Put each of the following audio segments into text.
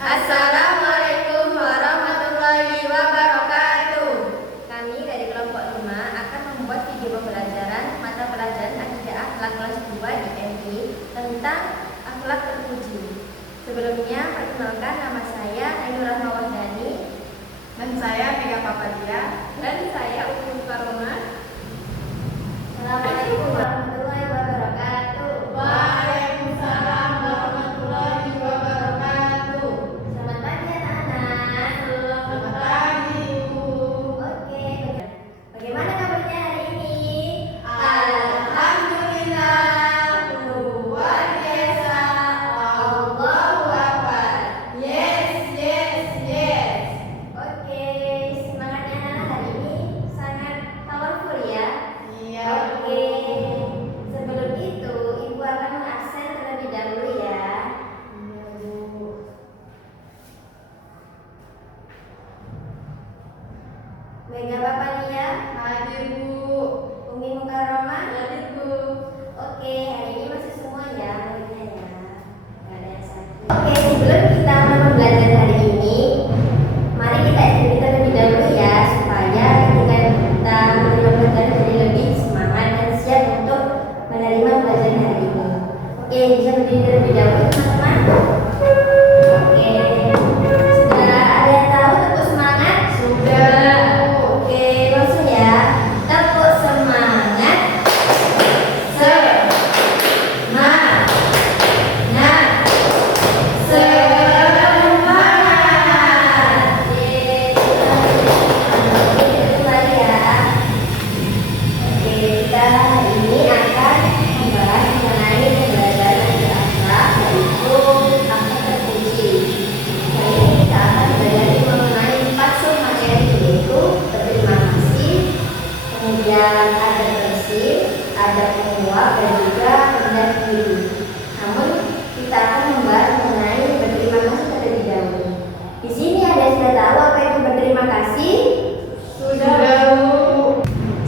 Assalamualaikum warahmatullahi wabarakatuh. Kami dari kelompok 5 akan membuat video pembelajaran mata pelajaran Akidah Akhlak kelas 2 di MI tentang akhlak terpuji. Sebelumnya, perkenalkan, nama saya Ainur Rahma Wahdani, dan saya Mega Papadia, dan saya Umu Karomah. Assalamualaikum warahmatullahi wabarakatuh. Waalaikumsalam warahmatullahi wabarakatuh. Selamat pagi anak-anak. Selamat pagi Ibu. Oke, bagaimana kabarnya hari ini? Alhamdulillah, luar biasa. Allahu Akbar. Yes, yes, yes. Oke, semangatnya anak hari ini sangat powerful ya. Iya. Oke, sebelum itu Ibu akan mengabsen terlebih dahulu ya. Iya, Bu. Mega Papadia, Hadir, Bu. Umi Mukarramah. Hadir, Bu. Oke, hari ini masih semua ya muridnya ya. Gak ada yang sakit. Oke, sebelum kita belajar hari ini, mari kita ikuti terlebih dahulu ya, supaya ketika kita menerima pelajaran jadi lebih semangat dan siap untuk menerima pelajaran hari ini. Oke, bisa berdiri terlebih dahulu teman-teman. Oke, sudah ada yang tahu tepuk semangat? Sudah. Oke, langsung ya. Tepuk semangat. Semangat. Semangat. Kembali ya. Oke, kita hari ini akan membahas mengenai pembelajaran akhlak, yaitu akhlak terpuji. Kali ini kita akan belajar mengenai 4 submateri, yaitu berterima kasih, kemudian ada bersih, ada penguap, dan juga rendah diri. Namun kita akan membahas mengenai berterima kasih terlebih dahulu. Di sini ada yang sudah tahu apa itu berterima kasih? Sudah, Bu.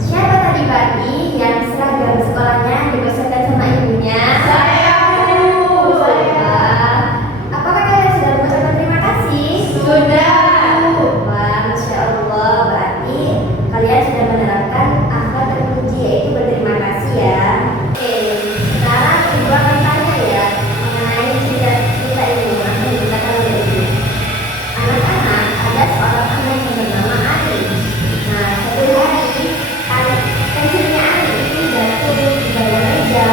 Siapa tadi pagi yang seragam sekolahnya dibesarkan sama ibunya? Saya, Bu. Wah, apakah kalian sudah mengucapkan terima kasih? Sudah. Wah, Masya Allah, berarti kalian sudah menerapkan akhlak terpuji, yaitu berterima kasih ya. Oke, sekarang ibu akan tanya ya mengenai cerita ini. Aku ceritakan oleh ibu. Anak-anak, ada seorang anak yang bernama Ali. Nah, satu hari pensilnya Ali itu jatuh di bawah meja.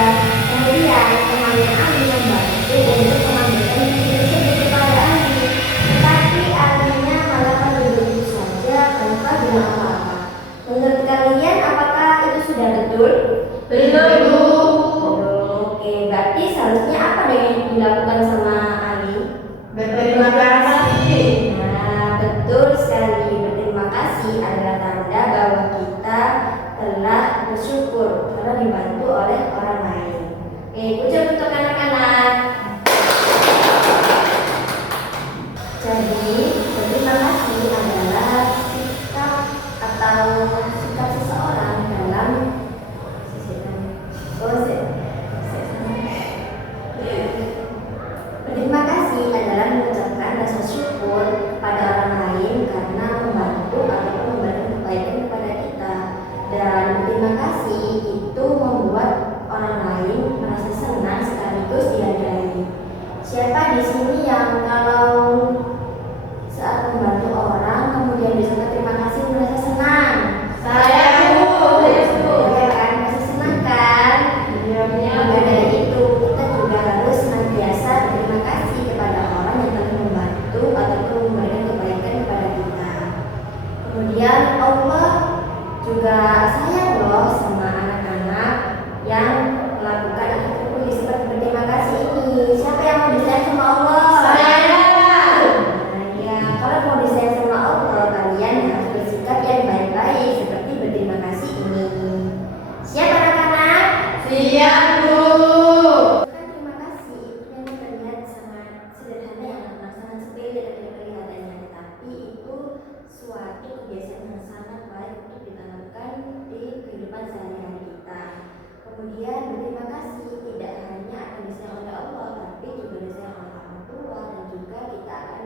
Kemudian temannya Ali membantu untuk mengambilkan pensil tersebut kepada Ali. Tetapi alinya malah menunduk saja tanpa bilang apa-apa. Menurut kalian, apakah itu sudah betul? Betul, Bu. Oke, berarti seharusnya apa yang dilakukan sama Ali? Berterima kasih. Nah, betul sekali. Berterima kasih adalah tanda bahwa kita telah bersyukur karena dibantu oleh orang lain. Oke, puji untuk anak-anak. Jadi, berterima kasih adalah sikap atau sikap seseorang dalam berterima kasih adalah mengucapkan rasa syukur pada orang lain karena membantu ataupun memberikan kebaikan kepada kita. Dan berterima kasih itu membuat orang lain merasa senang sekaligus dihargai. Siapa di sini yang kalau saat membantu orang kemudian bisa berterima kasih merasa senang? Saya, Bu. Ya kan, merasa senang kan? Iya, Bu. Maka dari itu kita juga harus senantiasa berterima kasih kepada orang yang telah membantu ataupun memberikan kebaikan kepada kita. Kemudian Allah juga sayang loh sama anak-anak yang melakukan akhlak terpuji seperti berterima kasih ini. Siapa yang mau disayang sama Allah? Saya. Nah, ya, kalau mau disayang sama Allah, kalian harus bersikap yang baik-baik seperti berterima kasih ini. Siap anak-anak? Siap, Bu. Terima kasih itu yang terlihat sangat sederhana, yang sangat sepele dari kelihatannya, tetapi itu suatu kebiasaan yang sangat baik untuk ditanamkan di kehidupan sehari-hari kita. Kemudian berterima kasih tidak hanya akan disayang oleh Allah, tapi juga disayang oleh orang tua, dan juga kita akan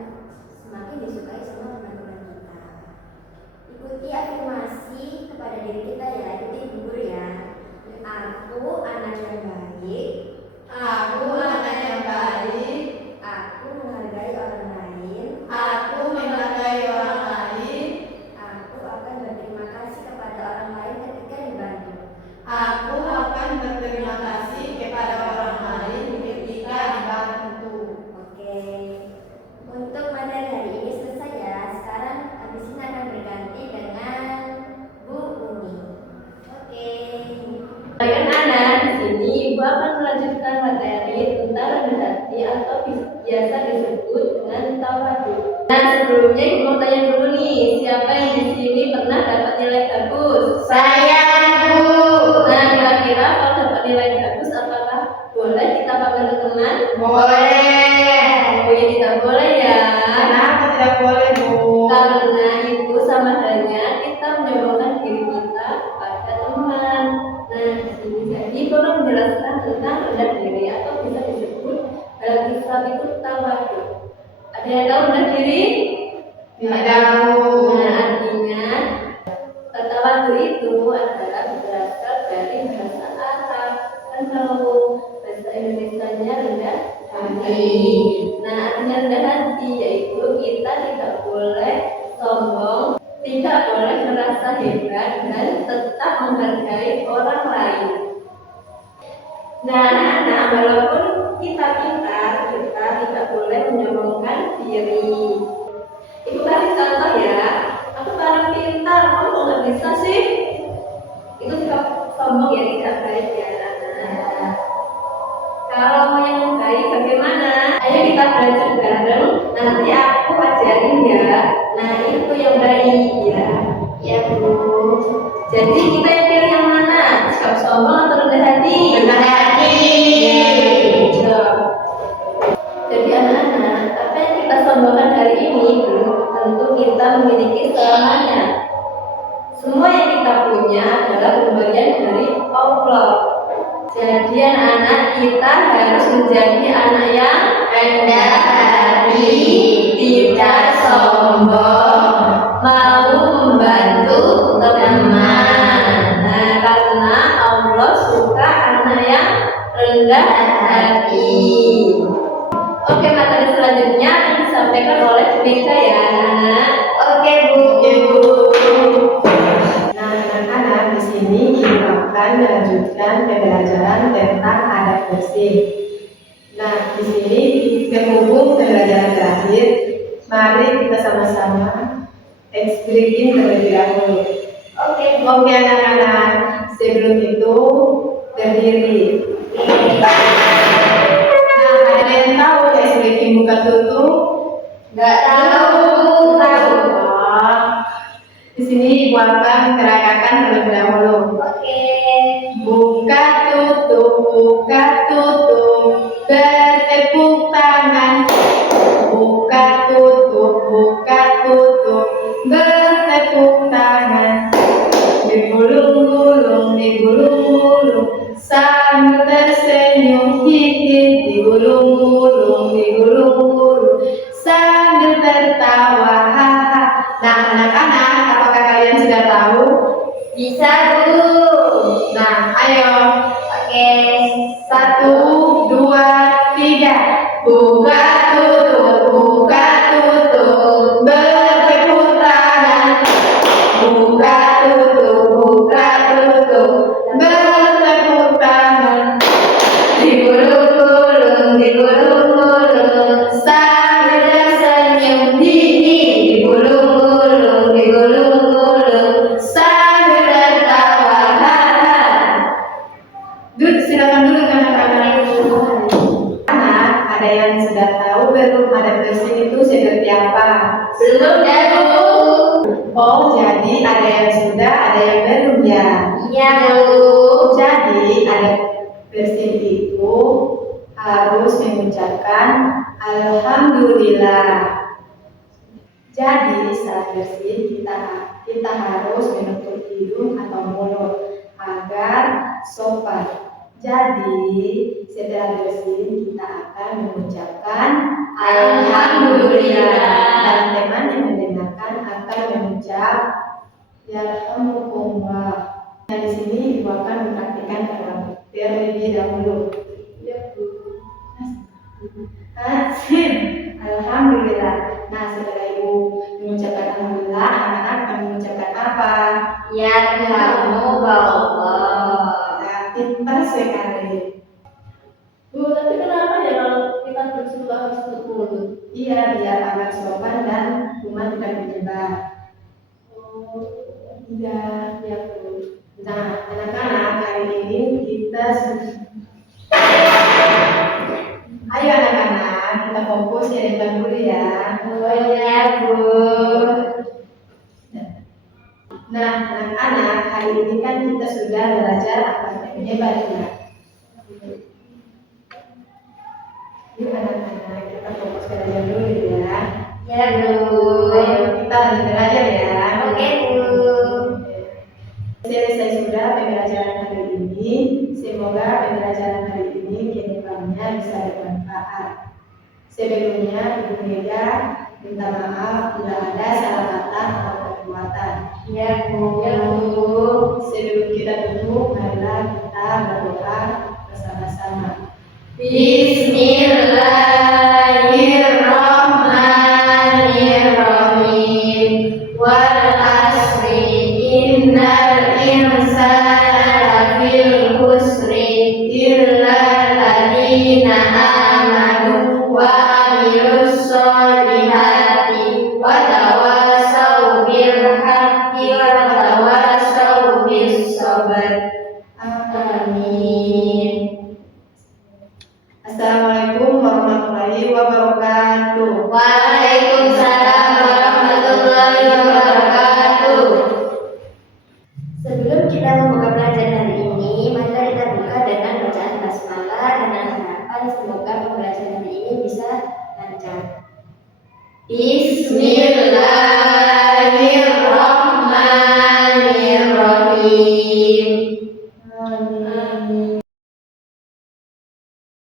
Nah, sebelumnya Ibu mau tanya dulu nih, siapa yang di sini pernah dapat nilai bagus? Saya, Bu. Nah, kira-kira kalau dapat nilai bagus, apakah boleh kita pamer ke teman? Boleh. Oh ya, tidak boleh ya. Kenapa tidak boleh, Bu? Karena itu sama halnya kita menyombongkan diri kita pada teman. Nah, di sini jadi perlu menjelaskan tentang rendah diri atau bisa disebut dalam Islam itu tawadhu. Ada yang tahu rendah diri? Tidak, Bu. Nah, artinya tawadhu itu adalah berasal dari bahasa Arab. Kan kalau bahasa Indonesianya rendah hati. Nah, artinya rendah hati yaitu kita tidak boleh sombong, tidak boleh merasa hebat dan tetap menghargai orang lain. Nah, walaupun kita pintar, kita tidak boleh menyombongkan diri. Ibu kasih contoh ya, aku paling pintar, kamu kok nggak bisa sih? Itu sikap sombong ya, tidak baik ya anak-anak. Kalau mau yang baik bagaimana? Ayo kita belajar bareng. Nanti aku ajarin ya. Nah, itu yang baik ya. Ya, Bu. Jadi kita yang pilih yang mana? Sikap sombong atau rendah hati? Rendah hati. Ya. Jadi anak-anak, apa yang kita sombongkan hari ini belum tentu kita memiliki selamanya. Semua yang kita punya adalah pemberian dari Allah. Jadi anak-anak kita harus menjadi anak yang Rendah hati, tidak sombong, mau membantu teman. Nah, karena Allah suka anak yang rendah hati. Oke, materi selanjutnya akan disampaikan oleh Bika ya anak-anak. Oke, Bu. Oke, Bu. Nah, anak-anak, di sini Ibu akan melanjutkan pembelajaran tentang adab bersih. Nah, di sini berhubung pembelajaran terakhir, mari kita sama-sama eksplikin terlebih dahulu. Oke, Bu. Oke, anak-anak, sebelum itu berdiri. Nah, ada yang tahu eksplikin buka tutup? Nggak tahu. Oh, di sini Ibu akan keragakan terlebih dahulu. Oke. Buka tutup, bertepuk tangan. Buka tutup, bertepuk tangan. Digulung-gulung, sambil tersenyum, digulung-gulung, sambil tertawa, haha. Nah, anak-anak, apakah kalian sudah tahu? Bisa, Bu. Nah, ayo. Oke. 1, 2, 3. Buka tutup, bertepuk tangan. Buka tutup, bertepuk tangan. Digulung-gulung, sambil tersenyum, digulung-gulung, sambil tertawa, haha. Silakan dulu anak-anak. Anak, ada yang sudah tahu belum adab bersih itu seperti apa? Belum ya, Bu. Oh, jadi ada yang sudah, ada yang belum ya? Iya, Bu. Jadi adab bersih itu harus mengucapkan Alhamdulillah. Jadi saat bersih kita harus menutup hidung atau mulut agar sopan. Jadi setelah bersih kita akan mengucapkan Alhamdulillah. dan teman yang mendengarkan akan mengucap Yarhamukumullah. Nah, di sini Ibu akan mempraktikkan terlebih dahulu. Asik. Alhamdulillah. Nah, setelah Ibu mengucapkan Alhamdulillah, anak-anak akan mengucapkan apa? Yarhamukallah. Nah, pintar sekali. Bu, tapi kenapa ya kalau kita bersumpah harus tutup mulut? Iya, biar agar sopan dan kuman tidak menyebar. Oh, Iya. ya Bu. Nah, anak-anak, hari ini kita ayo anak-anak, kita fokus ke depan dulu ya. Oh iya, Bu. Nah, anak-anak, hari ini kan kita sudah belajar alfabetnya Bania. Yuk anak-anak, kita fokus belajar dulu ya. Ya, Bu. Ayo kita lanjut belajar ya. Oke, Bu. Selesai sudah pembelajaran hari ini. Semoga pembelajaran hari ini kedepannya bisa bermanfaat. Sebelumnya, Ibu Mega minta maaf bila ada salah kata atau perbuatan. Ya, Bu. Ya, Bu. Sebelum kita tutup, marilah kita berdoa bersama-sama. Bismillahirrahmanirrahim. Wal asri innal insana lafil khusri illa alladziina aamanu wa 'amilus sholihati wa tawassaw bil haqqi wa tawassaw bis sabr. Amin. Assalamualaikum warahmatullahi wabarakatuh. Waalaikumsalam warahmatullahi wabarakatuh. Sebelum kita membuka pelajaran hari ini, mari kita buka dengan bacaan basmalah dengan harapan semoga pembelajaran hari ini bisa lancar. Bismillah.